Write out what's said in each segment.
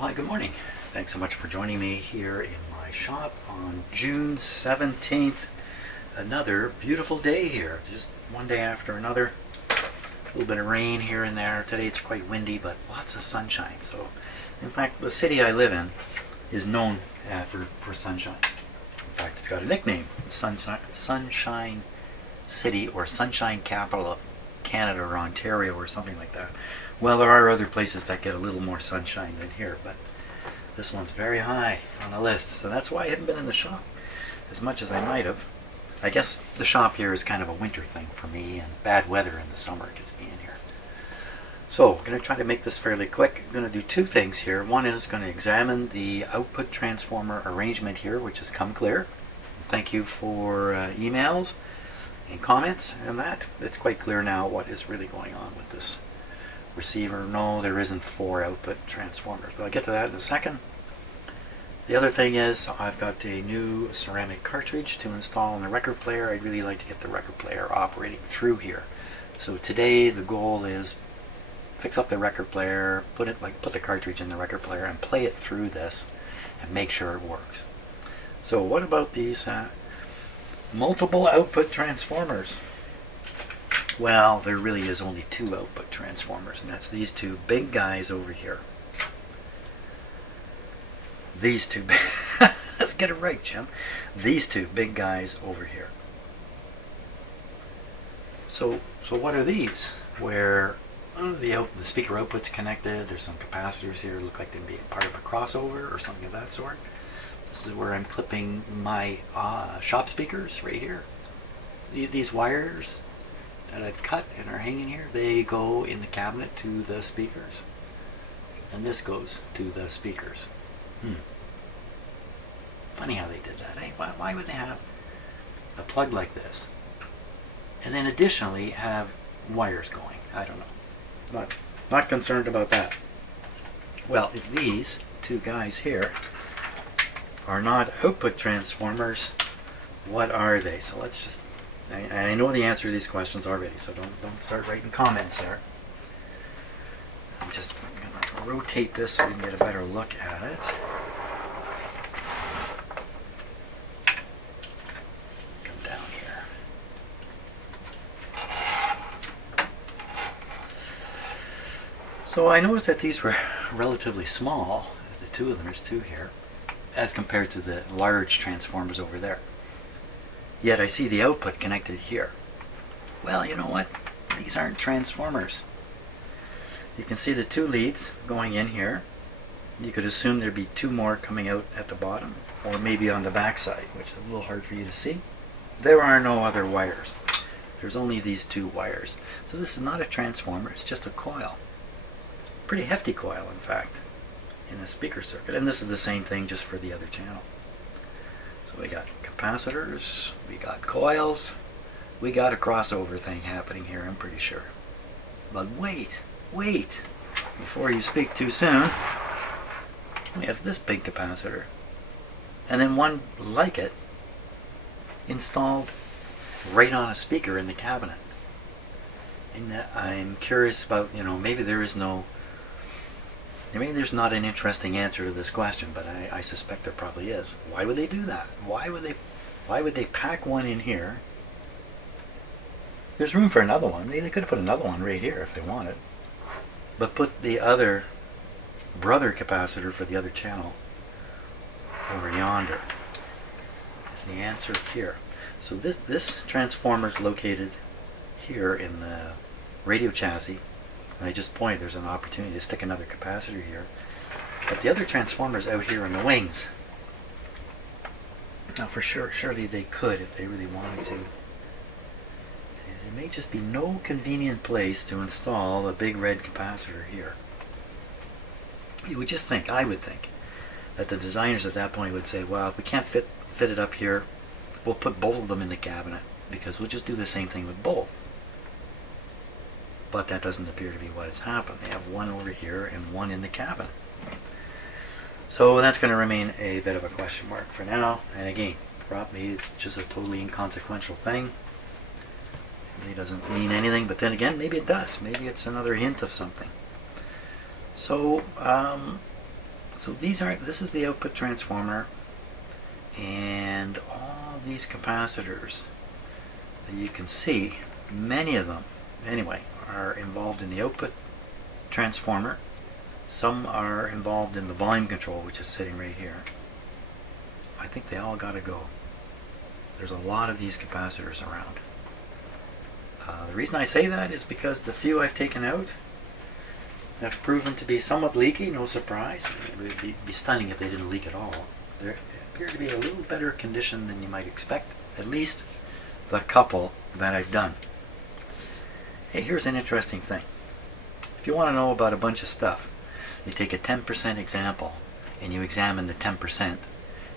Well, hi, good morning. Thanks so much for joining me here in my shop on June 17th. Another beautiful day here, just one day after another. A little bit of rain here and there. Today it's quite windy, but lots of sunshine. So, in fact, the city I live in is known for sunshine. In fact, it's got a nickname, the Sunshine City or Sunshine Capital of Canada or Ontario or something like that. Well, there are other places that get a little more sunshine than here, but this one's very high on the list, so that's why I haven't been in the shop as much as I might have. I guess the shop here is kind of a winter thing for me, and bad weather in the summer gets me in here. So, I'm going to try to make this fairly quick. I'm going to do two things here. One is going to examine the output transformer arrangement here, which has come clear. Thank you for emails and comments and that. It's quite clear now what is really going on with this receiver. No, there isn't 4 output transformers, but I'll get to that in a second. The other thing is I've got a new ceramic cartridge to install in the record player. I'd really like to get the record player operating through here. So today the goal is fix up the record player, put the cartridge in the record player and play it through this and make sure it works. So what about these multiple output transformers? Well, there really is only 2 output transformers, and that's these 2 big guys over here. These 2 let's get it right, Jim. These 2 big guys over here. So what are these? Where the speaker output's connected, there's some capacitors here, look like they'd be part of a crossover or something of that sort. This is where I'm clipping my shop speakers right here. These wires that I've cut and are hanging here, they go in the cabinet to the speakers. And this goes to the speakers. Funny how they did that, eh? Why would they have a plug like this? And then additionally have wires going? I don't know. Not concerned about that. Well, if these 2 guys here are not output transformers, what are they? So let's just, I know the answer to these questions already, so don't start writing comments there. I'm just going to rotate this so we can get a better look at it. Come down here. So I noticed that these were relatively small, the 2 of them, there's 2 here, as compared to the large transformers over there. Yet I see the output connected here. Well, you know what? These aren't transformers. You can see the 2 leads going in here. You could assume there'd be 2 more coming out at the bottom, or maybe on the back side, which is a little hard for you to see. There are no other wires. There's only these 2 wires. So this is not a transformer, it's just a coil. Pretty hefty coil, in fact, in a speaker circuit. And this is the same thing just for the other channel. So we got capacitors, we got coils, we got a crossover thing happening here, I'm pretty sure. But wait, before you speak too soon, we have this big capacitor, and then one like it installed right on a speaker in the cabinet. And I'm curious about, maybe there's not an interesting answer to this question, but I suspect there probably is. Why would they do that? Why would they pack one in here? There's room for another one. They could have put another one right here if they wanted. But put the other brother capacitor for the other channel over yonder. Is the answer here. So this transformer is located here in the radio chassis. And I just pointed, there's an opportunity to stick another capacitor here. But the other transformer's out here in the wings. Now for sure, surely they could if they really wanted to. There may just be no convenient place to install a big red capacitor here. You would just think, I would think, that the designers at that point would say, well, if we can't fit it up here, we'll put both of them in the cabinet, because we'll just do the same thing with both. But that doesn't appear to be what has happened. They have one over here and one in the cabinet. So that's going to remain a bit of a question mark for now. And again, probably it's just a totally inconsequential thing. It really doesn't mean anything, but then again, maybe it does. Maybe it's another hint of something. So So this is the output transformer, and all these capacitors that you can see, many of them anyway, are involved in the output transformer. Some are involved in the volume control, which is sitting right here. I think they all got to go. There's a lot of these capacitors around. The reason I say that is because the few I've taken out have proven to be somewhat leaky, no surprise. It would be stunning if they didn't leak at all. They appear to be a little better condition than you might expect, at least the couple that I've done. Hey, here's an interesting thing. If you want to know about a bunch of stuff, you take a 10% example and you examine the 10%,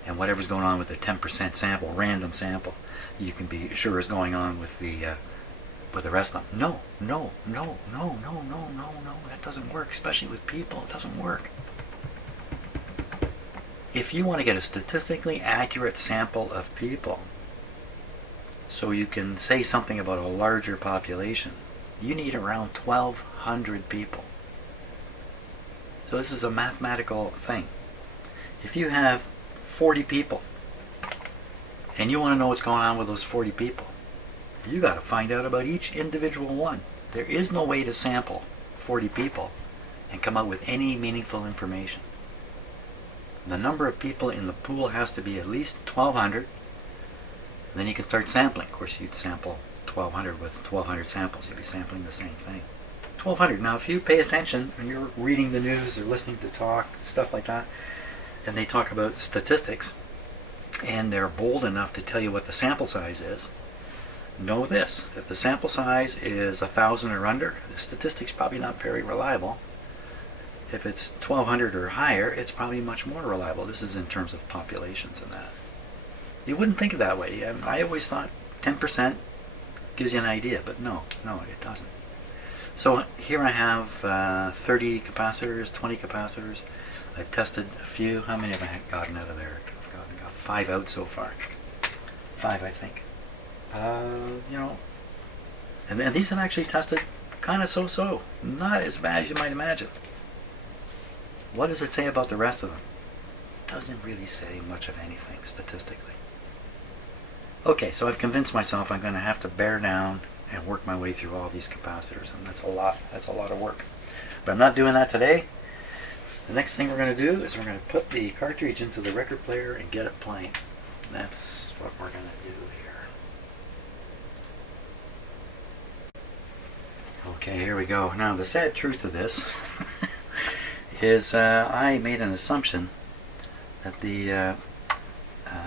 and whatever's going on with the 10% sample, random sample, you can be sure is going on with the rest of them. No, that doesn't work, especially with people. It doesn't work. If you want to get a statistically accurate sample of people, so you can say something about a larger population, you need around 1,200 people. So this is a mathematical thing. If you have 40 people, and you want to know what's going on with those 40 people, you got to find out about each individual one. There is no way to sample 40 people and come out with any meaningful information. The number of people in the pool has to be at least 1,200. Then you can start sampling. Of course, you'd sample 1,200 with 1,200 samples. You'd be sampling the same thing. 1,200. Now, if you pay attention when you're reading the news or listening to talk, stuff like that, and they talk about statistics, and they're bold enough to tell you what the sample size is, know this: if the sample size is 1,000 or under, the statistic's probably not very reliable. If it's 1,200 or higher, it's probably much more reliable. This is in terms of populations and that. You wouldn't think of it that way. I always thought 10% gives you an idea, but no, it doesn't. So here I have 30 capacitors, 20 capacitors. I've tested a few. How many have I gotten out of there? I've got 5 out so far. 5, I think. And these have actually tested kind of so-so. Not as bad as you might imagine. What does it say about the rest of them? It doesn't really say much of anything statistically. Okay, so I've convinced myself I'm going to have to bear down and work my way through all these capacitors, and that's a lot of work. But I'm not doing that today. The next thing we're going to do is we're going to put the cartridge into the record player and get it playing. That's what we're going to do here. Okay, here we go. Now, the sad truth of this is I made an assumption that the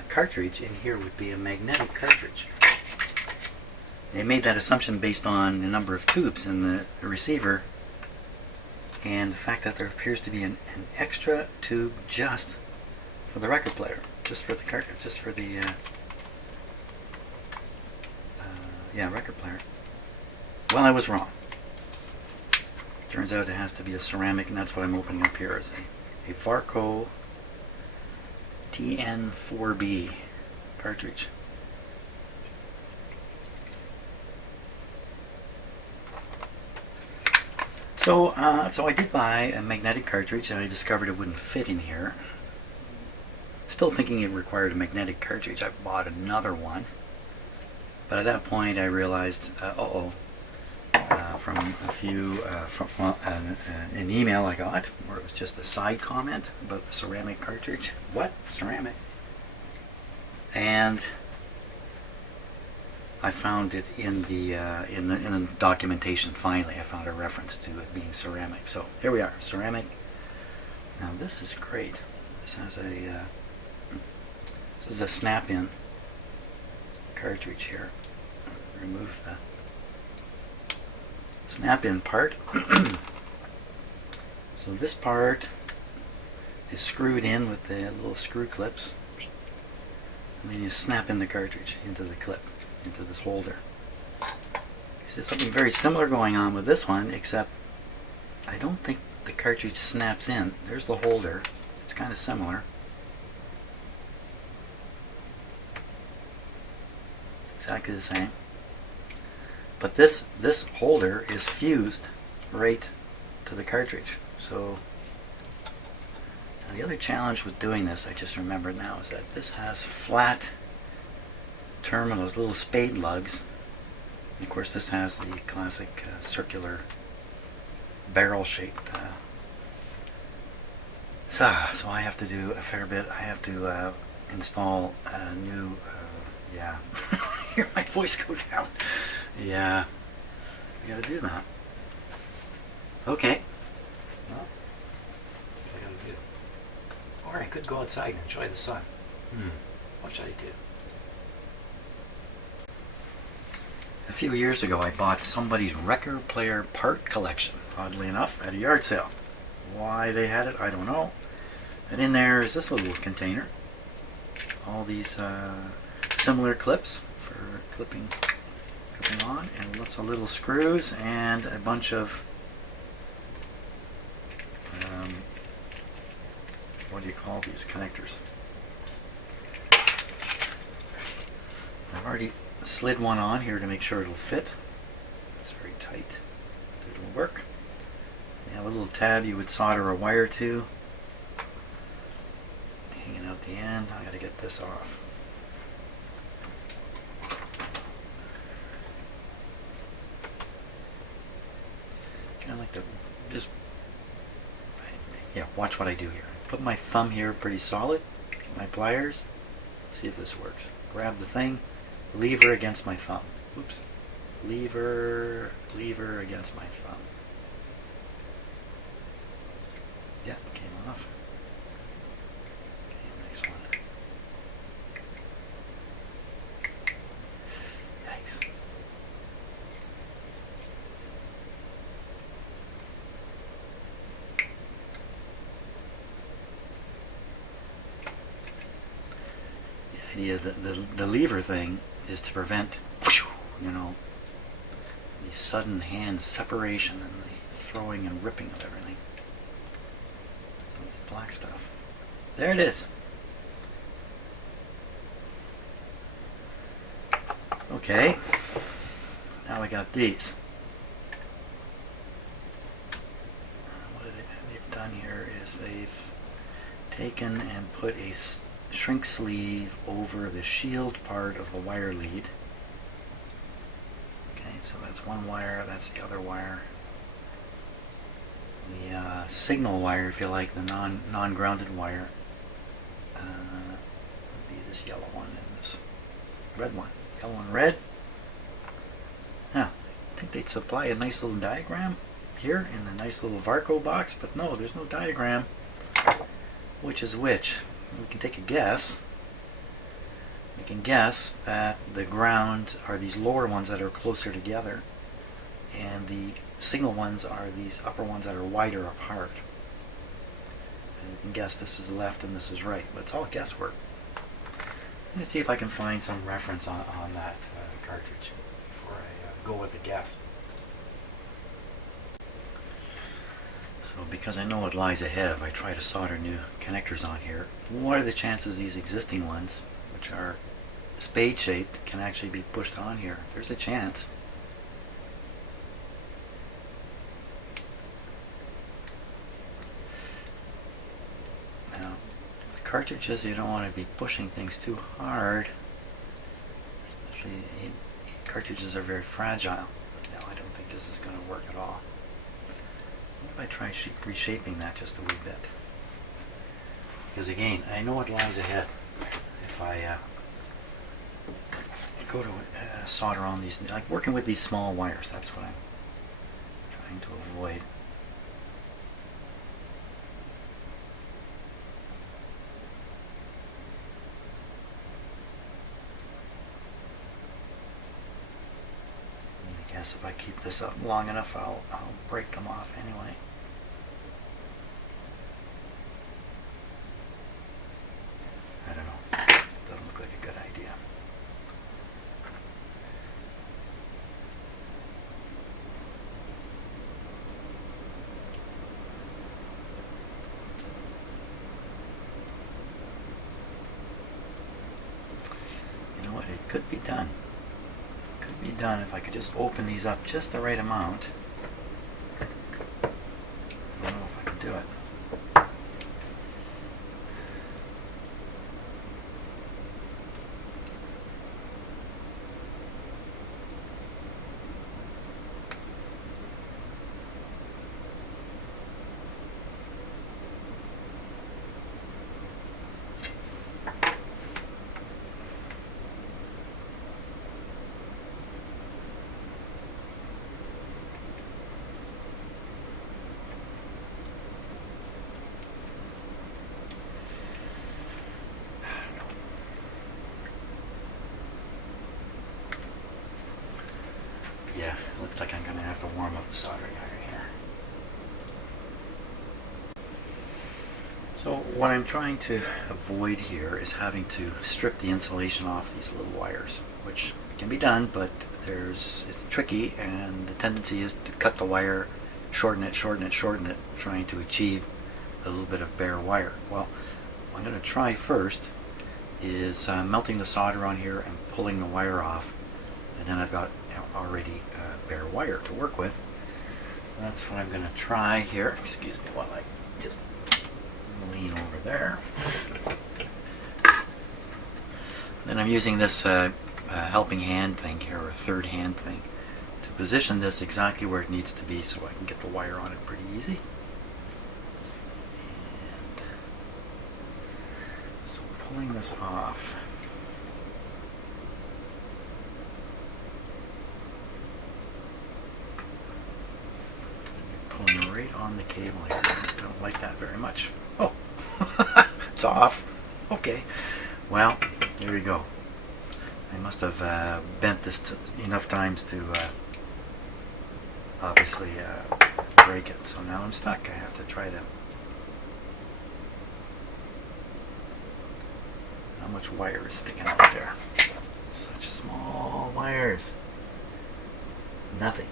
cartridge in here would be a magnetic cartridge. They made that assumption based on the number of tubes in the receiver and the fact that there appears to be an extra tube just for the record player, just for the cartridge, just for the record player. Well, I was wrong. Turns out it has to be a ceramic, and that's what I'm opening up here, is a Varco TN4B cartridge. So I did buy a magnetic cartridge, and I discovered it wouldn't fit in here. Still thinking it required a magnetic cartridge, I bought another one. But at that point, I realized, from a few, from an email I got, where it was just a side comment about the ceramic cartridge. What? Ceramic? And I found it in the documentation. Finally, I found a reference to it being ceramic. So here we are, ceramic. Now this is great. This has this is a snap-in cartridge here. Remove the snap-in part. So this part is screwed in with the little screw clips, and then you snap in the cartridge into the clip, into this holder. There's something very similar going on with this one, except I don't think the cartridge snaps in. There's the holder. It's kind of similar. Exactly the same. But this holder is fused right to the cartridge. So Now, the other challenge with doing this, I just remembered now, is that this has flat terminals, little spade lugs. And of course, this has the classic circular barrel-shaped. So I have to do a fair bit. I have to install a new. Yeah, hear my voice go down. Yeah, I gotta do that. Okay. Well, that's what I gotta do. Or I could go outside and enjoy the sun. What should I do? A few years ago, I bought somebody's record player part collection, oddly enough, at a yard sale. Why they had it, I don't know. And in there is this little container. All these similar clips for clipping on, and lots of little screws, and a bunch of what do you call these connectors? I've already slid one on here to make sure it'll fit. It's very tight. It'll work. You have a little tab you would solder a wire to. Hanging out the end. I gotta get this off. I like to just, yeah, watch what I do here. Put my thumb here pretty solid. Get my pliers. See if this works. Grab the thing. Lever against my thumb. Oops. Lever against my thumb. Yeah, came off. Okay, next one. Yikes. The idea that the lever thing is to prevent, you know, the sudden hand separation and the throwing and ripping of everything. This black stuff. There it is. Okay. Now we got these. What they've done here is they've taken and put a shrink sleeve over the shield part of the wire lead. Okay, so that's one wire, that's the other wire. The signal wire, if you like, the non-grounded wire, would be this yellow one and this red one. Yellow and red. Now, I think they'd supply a nice little diagram here in the nice little Varco box, but no, there's no diagram. Which is which? We can take a guess. We can guess that the ground are these lower ones that are closer together, and the signal ones are these upper ones that are wider apart. And you can guess this is left and this is right, but it's all guesswork. Let me see if I can find some reference on that cartridge before I go with a guess. So because I know what lies ahead if I try to solder new connectors on here, what are the chances these existing ones, which are spade shaped, can actually be pushed on here? There's a chance. Now, with cartridges, you don't want to be pushing things too hard. Especially, cartridges are very fragile. No, I don't think this is going to work at all. What if I try reshaping that just a wee bit? Because again, I know what lies ahead if I go to solder on these, like working with these small wires. That's what I'm trying to avoid. I guess if I keep this up long enough, I'll break them off anyway. I don't know. Doesn't look like a good idea. You know what? It could be done. Could be done if I could just open these up just the right amount. I don't know if I can do it. So what I'm trying to avoid here is having to strip the insulation off these little wires, which can be done, but it's tricky, and the tendency is to cut the wire, shorten it, trying to achieve a little bit of bare wire. Well, what I'm going to try first is melting the solder on here and pulling the wire off, and then I've got already bare wire to work with. That's what I'm going to try here. Excuse me while I just lean over there. Then I'm using this helping hand thing here, or a third hand thing, to position this exactly where it needs to be so I can get the wire on it pretty easy. And so I'm pulling this off. Pulling right on the cable here. I don't like that very much. Oh, it's off. Okay. Well, there you go. I must have bent this enough times to obviously break it. So now I'm stuck. I have to try to. How much wire is sticking out there? Such small wires. Nothing.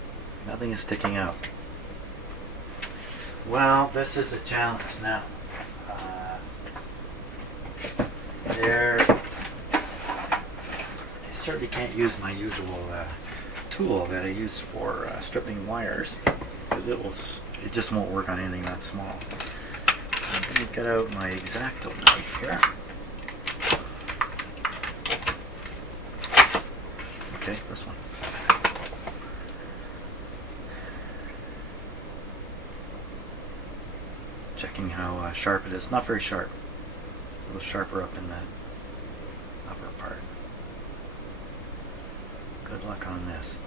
Nothing is sticking out. Well, this is a challenge now. I certainly can't use my usual tool that I use for stripping wires, because it just won't work on anything that small. So I'm going to get out my X-Acto knife here. Okay, this one. Checking how sharp it is. Not very sharp. A little sharper up in the upper part. Good luck on this.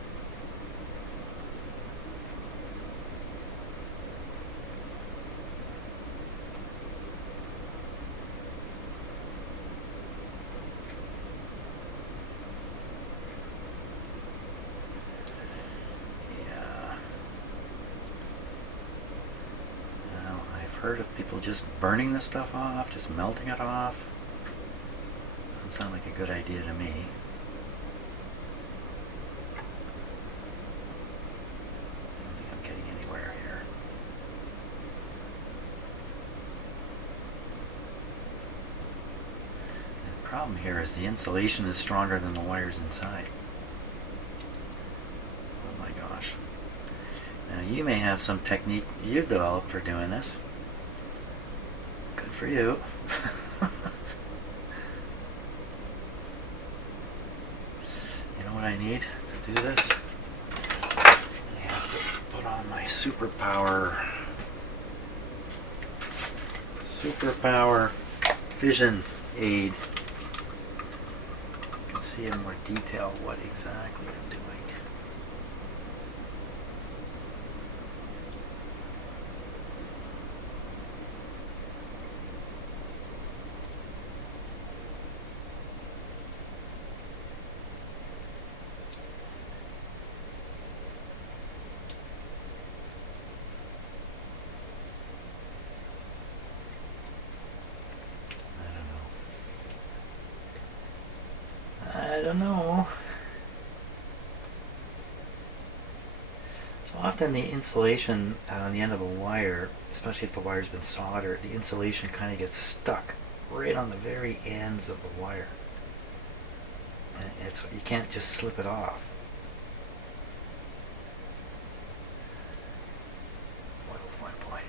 Heard of people just burning this stuff off, just melting it off. Doesn't sound like a good idea to me. I don't think I'm getting anywhere here. The problem here is the insulation is stronger than the wires inside. Oh my gosh. Now you may have some technique you've developed for doing this. Good for you. You know what I need to do this? I have to put on my superpower vision aid. You can see in more detail what exactly I'm doing. I don't know. So often the insulation on the end of a wire, especially if the wire's been soldered, the insulation kind of gets stuck right on the very ends of the wire. And you can't just slip it off. Boy, boy, boy.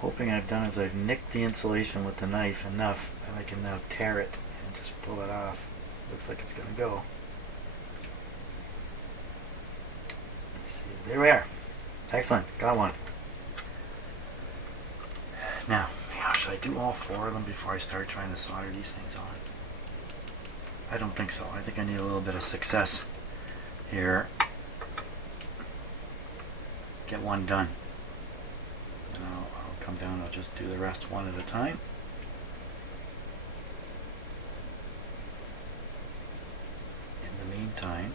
Hoping I've done is I've nicked the insulation with the knife enough that I can now tear it and just pull it off. Looks like it's going to go. Let me see. There we are. Excellent. Got one. Now, should I do all 4 of them before I start trying to solder these things on? I don't think so. I think I need a little bit of success here. Get one done. And I'll come down, I'll just do the rest one at a time. In the meantime,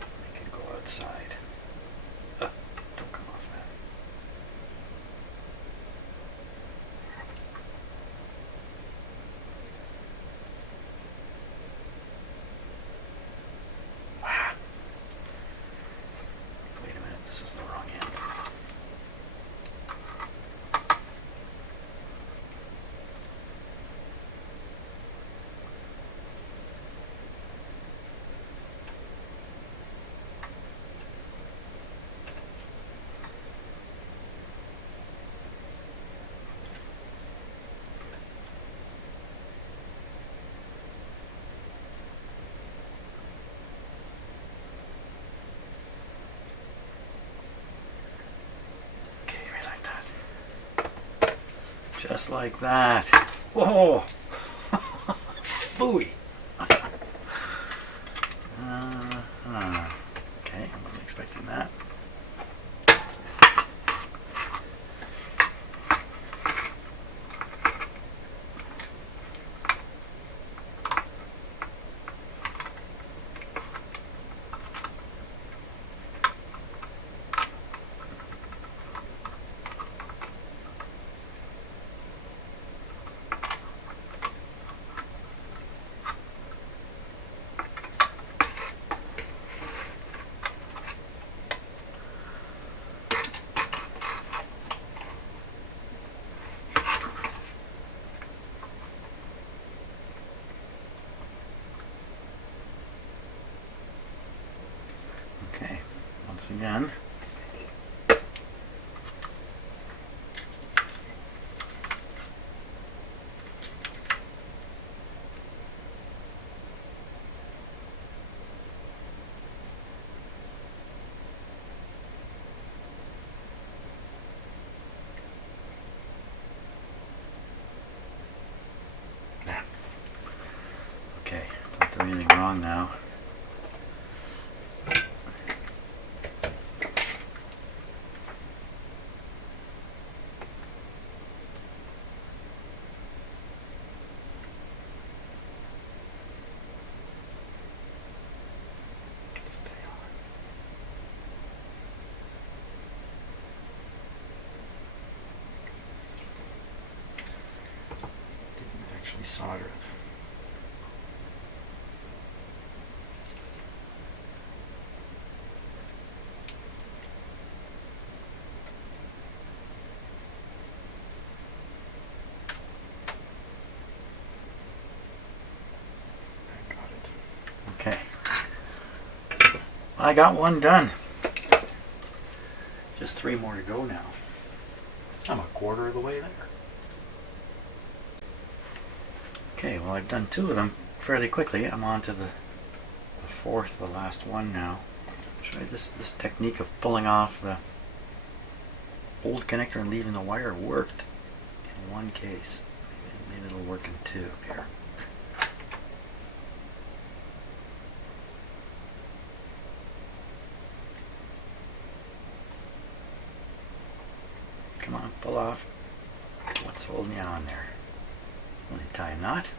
I can go outside. Don't come off that. Wow. Wait a minute, this is the wrong end. Just like that. Whoa! Phooey! Okay, I wasn't expecting that. Okay, once again. Okay, don't do anything wrong now. Solder it. I got it. Okay. I got one done. Just 3 more to go now. I'm a quarter of the way there. Okay, well I've done 2 of them fairly quickly. I'm on to the 4th, the last one now. Try this technique of pulling off the old connector and leaving the wire worked in one case. Maybe it'll work in 2 here. Come on, pull off. What's holding you on there? Only tie a knot.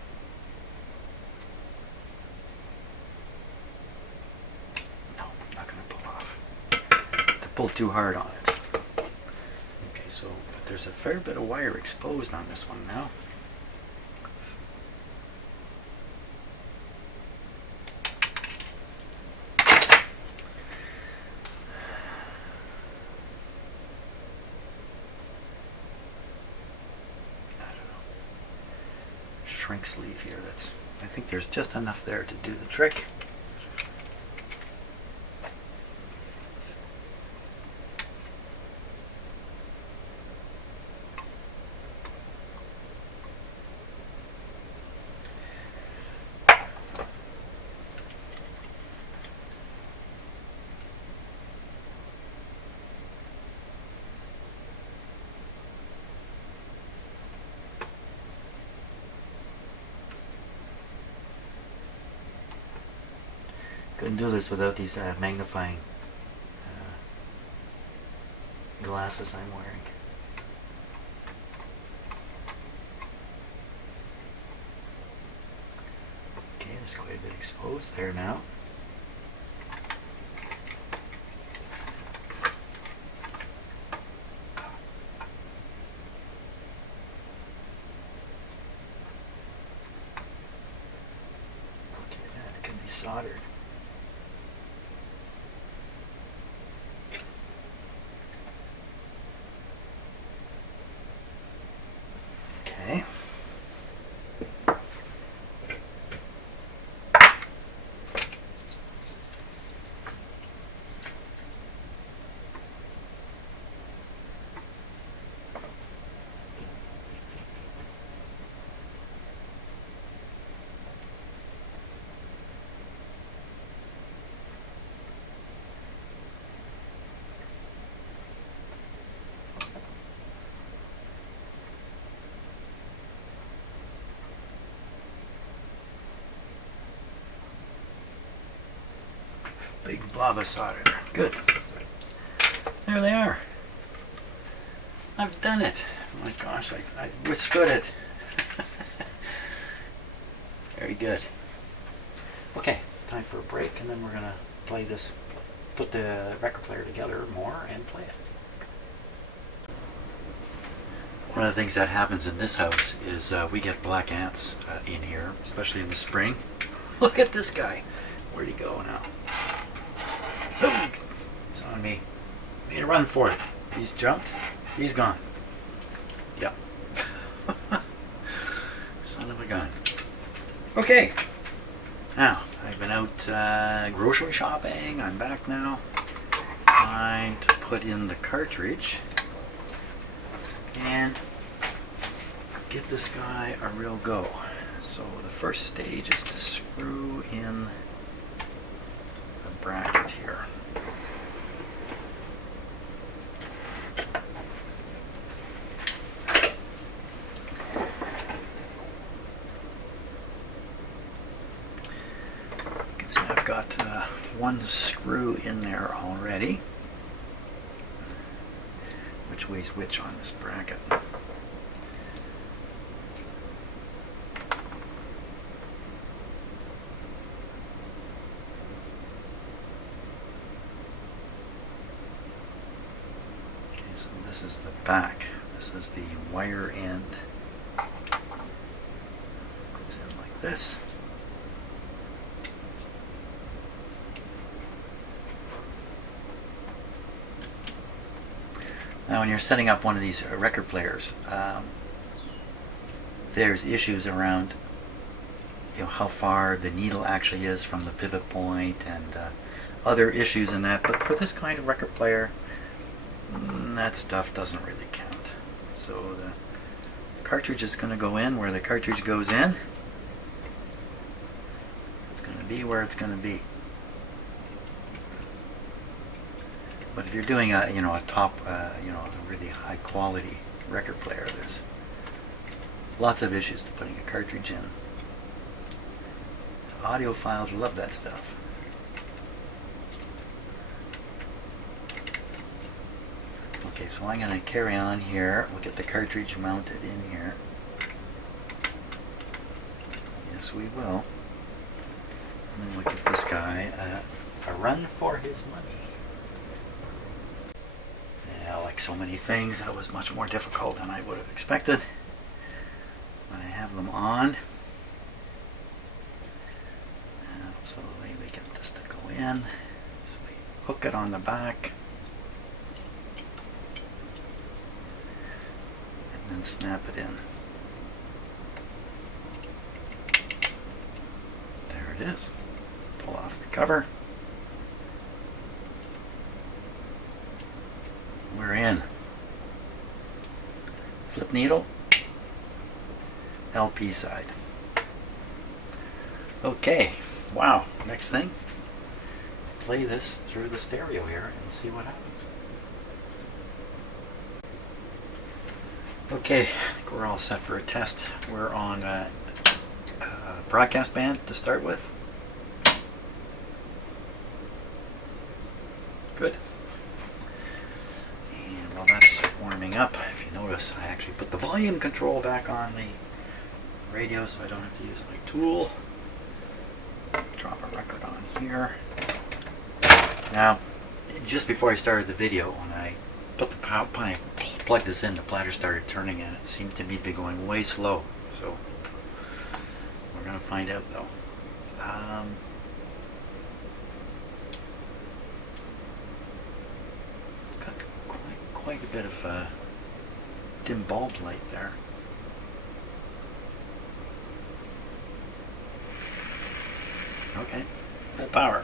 No, I'm not going to pull off. To pull too hard on it. Okay, so but there's a fair bit of wire exposed on this one now. Shrink sleeve here. I think there's just enough there to do the trick. Couldn't do this without these magnifying glasses I'm wearing. Okay, there's quite a bit exposed there now. Okay, that can be soldered. Okay. Big blob of solder. Good. There they are. I've done it. Oh my gosh, I withstood it. Very good. Okay, time for a break, and then we're going to play this, put the record player together more and play it. One of the things that happens in this house is we get black ants in here, especially in the spring. Look at this guy. Where'd he go now? It's on me. I need to run for it. He's jumped. He's gone. Yep. Son of a gun. Okay. Now, I've been out grocery shopping. I'm back now. Time to put in the cartridge and give this guy a real go. So the first stage is to screw in the bracket here. You can see I've got one screw in there already. Which way's which on this bracket? So this is the back. This is the wire end. Goes in like this. Now when you're setting up one of these record players, there's issues around how far the needle actually is from the pivot point and other issues in that. But for this kind of record player, that stuff doesn't really count. So the cartridge is going to go in where the cartridge goes in. It's going to be where it's going to be. But if you're doing a top a really high quality record player, there's lots of issues to putting a cartridge in. Audiophiles love that stuff. Okay, so I'm going to carry on here. We'll get the cartridge mounted in here. Yes, we will. And then we'll give this guy a run for his money. Yeah, like so many things, that was much more difficult than I would have expected. But I have them on. Absolutely, we get this to go in. So we hook it on the back. And then snap it in. There it is. Pull off the cover. We're in. Flip needle. LP side. Okay. Wow. Next thing. Play this through the stereo here and see what happens. Okay. I think we're all set for a test. We're on a broadcast band to start with. Good. And while that's warming up, if you notice, I actually put the volume control back on the radio so I don't have to use my tool. Drop a record on here. Now, just before I started the video, when I put the plugged this in, the platter started turning and it seemed to me to be going way slow. So we're going to find out though. Got quite a bit of dim bulb light there. Okay, full power.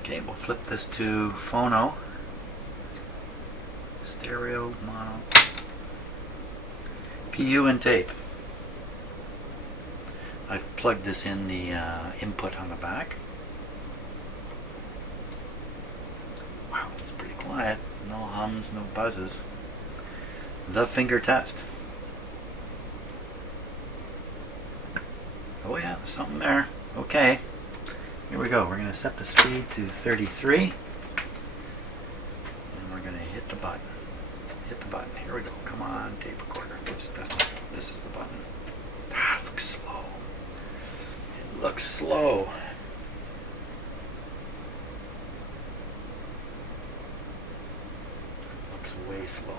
Okay, we'll flip this to phono, stereo, mono, PU and tape. I've plugged this in the input on the back. Wow, it's pretty quiet. No hums, no buzzes. The finger test. Oh yeah, there's something there. Okay. Here we go. We're going to set the speed to 33. And we're going to hit the button. Hit the button. Here we go. Come on, tape recorder. This is the button. Ah, it looks slow. It looks slow. It looks way slow.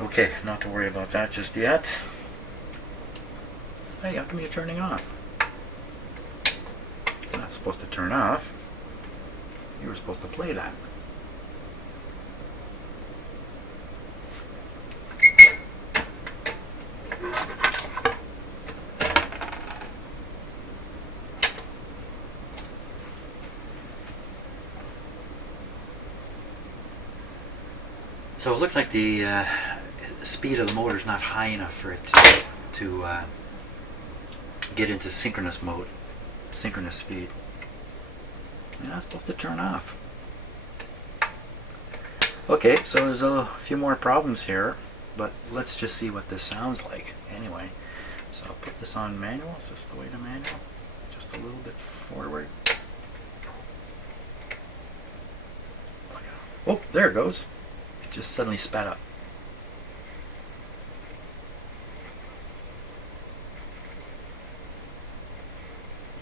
Okay, not to worry about that just yet. Hey, how come you're turning off? You're not supposed to turn off. You were supposed to play that. So it looks like the speed of the motor is not high enough for it to get into synchronous mode, synchronous speed. You're not supposed to turn off. Okay, so there's a few more problems here, but let's just see what this sounds like anyway. So I'll put this on manual. Is this the way to manual? Just a little bit forward. Oh, there it goes. It just suddenly sped up.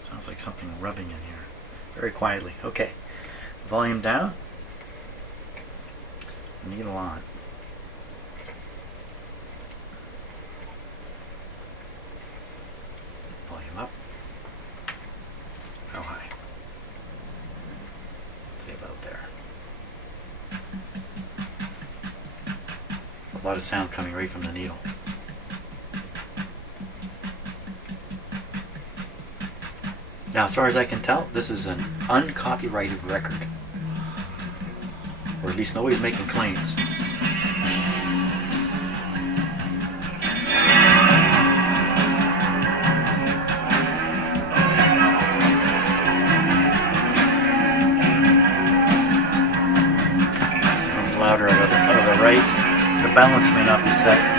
Sounds like something rubbing in here. Very quietly. Okay. Volume down. Needle on. Volume up. How high? Say about there. A lot of sound coming right from the needle. Now, as far as I can tell, this is an uncopyrighted record. Or at least nobody's making claims. Sounds louder out of the right. The balance may not be set.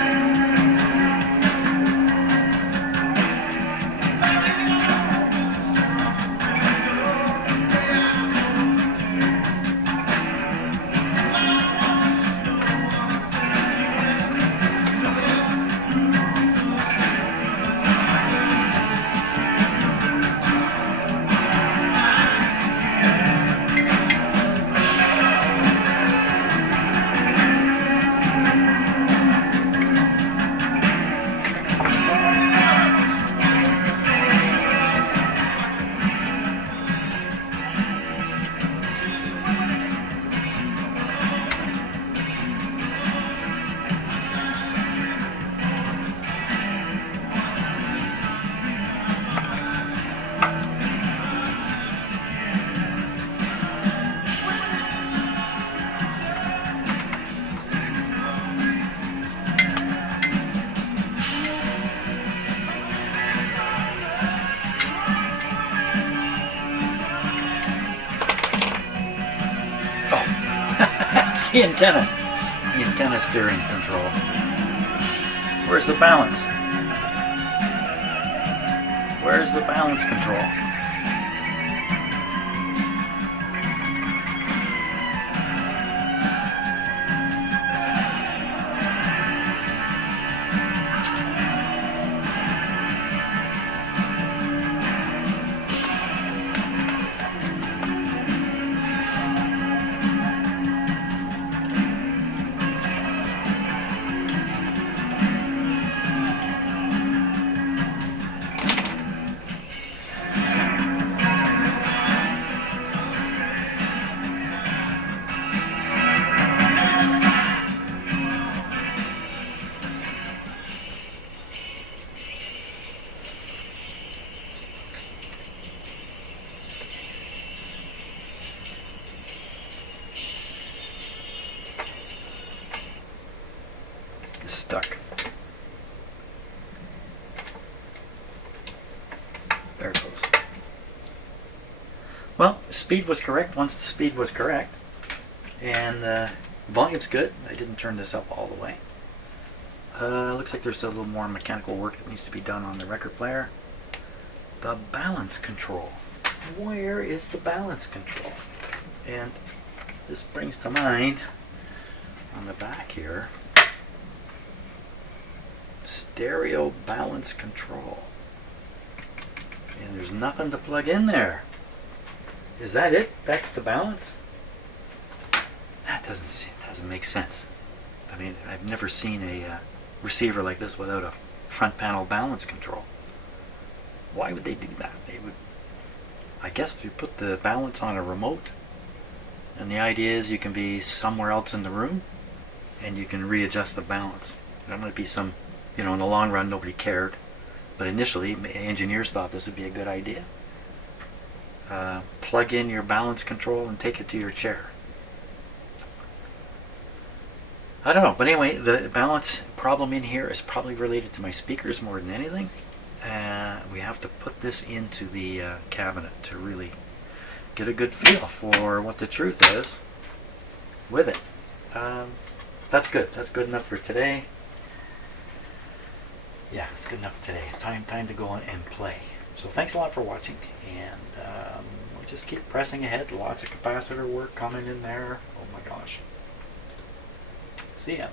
The antenna steering control. Where's the balance? Where's the balance control? Stuck. There it goes. Well, speed was correct once the speed was correct. And volume's good. I didn't turn this up all the way. Looks like there's a little more mechanical work that needs to be done on the record player. The balance control. Where is the balance control? And this brings to mind, on the back here, stereo balance control. And there's nothing to plug in there. Is that it? That's the balance? That doesn't make sense. I mean, I've never seen a receiver like this without a front panel balance control. Why would they do that? They would, I guess, you put the balance on a remote, and the idea is you can be somewhere else in the room and you can readjust the balance. That might be some, in the long run nobody cared, but initially engineers thought this would be a good idea. Plug in your balance control and take it to your chair. I don't know, but anyway, the balance problem in here is probably related to my speakers more than anything. We have to put this into the cabinet to really get a good feel for what the truth is with it. That's good. That's good enough for today. Yeah, it's good enough for today. Time to go on and play. So thanks a lot for watching, and we'll just keep pressing ahead. Lots of capacitor work coming in there. Oh my gosh. See ya.